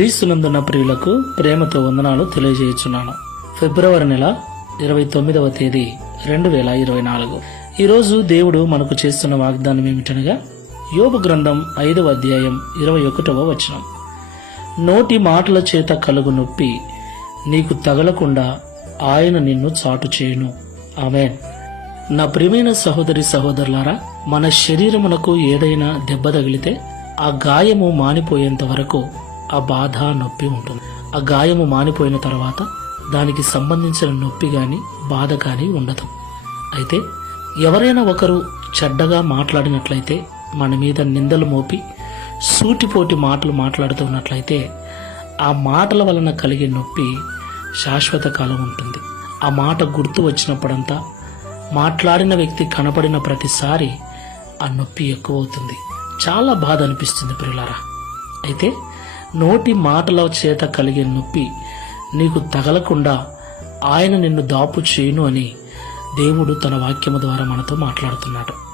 క్రీస్తునందున్న ప్రియులకు ప్రేమతో వందనాలు తెలియజేయుచున్నాను. ఫిబ్రవరి నెల ఇరవై తొమ్మిదవ తేదీ రెండు వేల ఇరవై నాలుగు. ఈరోజు దేవుడు మనకు చేస్తున్న వాగ్దానం ఏమిటనగా యోగ గ్రంథం ఐదవ అధ్యాయం ఇరవై ఒకటవ వచనం. నోటి మాటల చేత కలుగు నొప్పి నీకు తగలకుండా ఆయన నిన్ను చాటు చేయును. ఆమెన్. నా ప్రియమైన సహోదరి సహోదరులారా మన శరీరమునకు ఏదైనా దెబ్బ తగిలితే ఆ గాయము మానిపోయేంత వరకు ఆ బాధ నొప్పి ఉంటుంది. ఆ గాయము మానిపోయిన తర్వాత దానికి సంబంధించిన నొప్పి కానీ బాధ కానీ ఉండదు. అయితే ఎవరైనా ఒకరు చెడ్డగా మాట్లాడినట్లయితే మన మీద నిందలు మోపి సూటిపోటి మాటలు మాట్లాడుతున్నట్లయితే ఆ మాటల వలన కలిగే నొప్పి శాశ్వత కాలం ఉంటుంది. ఆ మాట గుర్తు వచ్చినప్పుడంతా మాట్లాడిన వ్యక్తి కనపడిన ప్రతిసారి ఆ నొప్పి ఎక్కువ అవుతుంది చాలా బాధ అనిపిస్తుంది ప్రియులారా. అయితే నోటి మాటల చేత కలిగే నొప్పి నీకు తగలకుండా ఆయన నిన్ను దాపు చేయును అని దేవుడు తన వాక్యము ద్వారా మనతో మాట్లాడుతున్నాడు.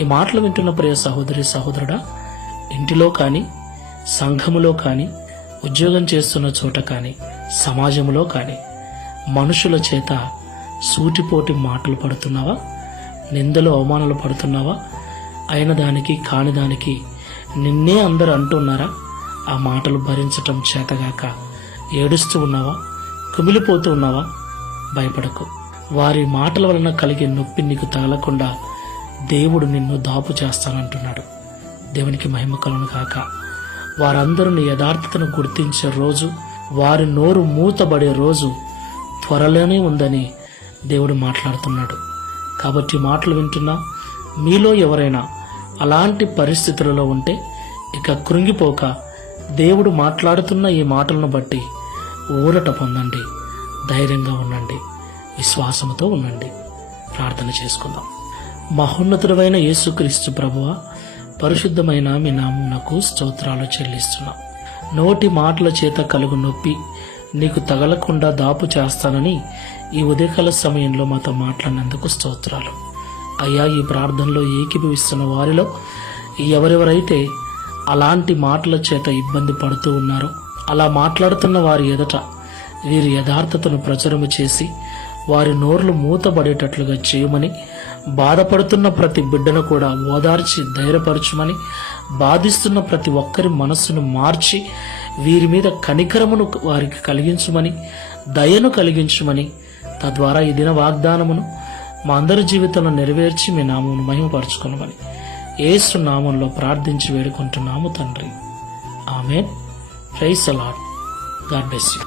ఈ మాటలు వింటున్న ప్రియ సహోదరి సహోదరుడా ఇంటిలో కానీ సంఘములో కానీ ఉద్యోగం చేస్తున్న చోట కానీ సమాజంలో కానీ మనుషుల చేత సూటిపోటి మాటలు పడుతున్నావా? నిందలు అవమానాలు పడుతున్నావా? అయిన దానికి కాని దానికి నిన్నే అందరు అంటున్నారా? ఆ మాటలు భరించటం చేతగాక ఏడుస్తూ ఉన్నావా? కుమిలిపోతూ ఉన్నావా? భయపడకు. వారి మాటల వలన కలిగే నొప్పి నీకు తగలకుండా దేవుడు నిన్ను దాపు చేస్తానంటున్నాడు. దేవునికి మహిమ కలను కాక వారందరూ నీ యథార్థతను గుర్తించే రోజు వారి నోరు మూతబడే రోజు త్వరలోనే ఉందని దేవుడు మాట్లాడుతున్నాడు. కాబట్టి మాటలు వింటున్నా మీలో ఎవరైనా అలాంటి పరిస్థితులలో ఉంటే ఇక కృంగిపోక దేవుడు మాట్లాడుతున్న ఈ మాటలను బట్టి ఊరట పొందండి. ధైర్యంగా ఉండండి. విశ్వాసంతో ఉండండి. ప్రార్థన చేసుకుందాం. మహోన్నతుడమైన యేసుక్రీస్తు ప్రభువ పరిశుద్ధమైన మీ నామునకు స్తోత్రాలు చెల్లిస్తున్నాం. నోటి మాటల చేత కలుగు నొప్పి నీకు తగలకుండా దాపు చేస్తానని ఈ ఉదయకాల సమయంలో మాతో మాట్లాడినందుకు స్తోత్రాలు. అయ్యా ఈ ప్రార్థనలో ఏకీభవిస్తున్న వారిలో ఎవరెవరైతే అలాంటి మాటల చేత ఇబ్బంది పడుతూ ఉన్నారు. అలా మాట్లాడుతున్న వారి ఎదుట వీరి యథార్థతను ప్రచురము చేసి వారి నోర్లు మూతబడేటట్లుగా చేయమని బాధపడుతున్న ప్రతి బిడ్డను కూడా ఓదార్చి ధైర్యపరచుమని బాధిస్తున్న ప్రతి ఒక్కరి మనస్సును మార్చి వీరి మీద కనికరమును వారికి కలిగించుమని దయను కలిగించుమని తద్వారా ఈ దిన వాగ్దానమును మా అందరి జీవితంలో నెరవేర్చి మీ నామమును మహిమపరచుకునమని. ఏసు నామంలో ప్రార్థించి వేడుకుంటున్నాము తండ్రి. ఆమె ప్రైస్ అలాడ్ గాడ్ బ్లెస్ యూ.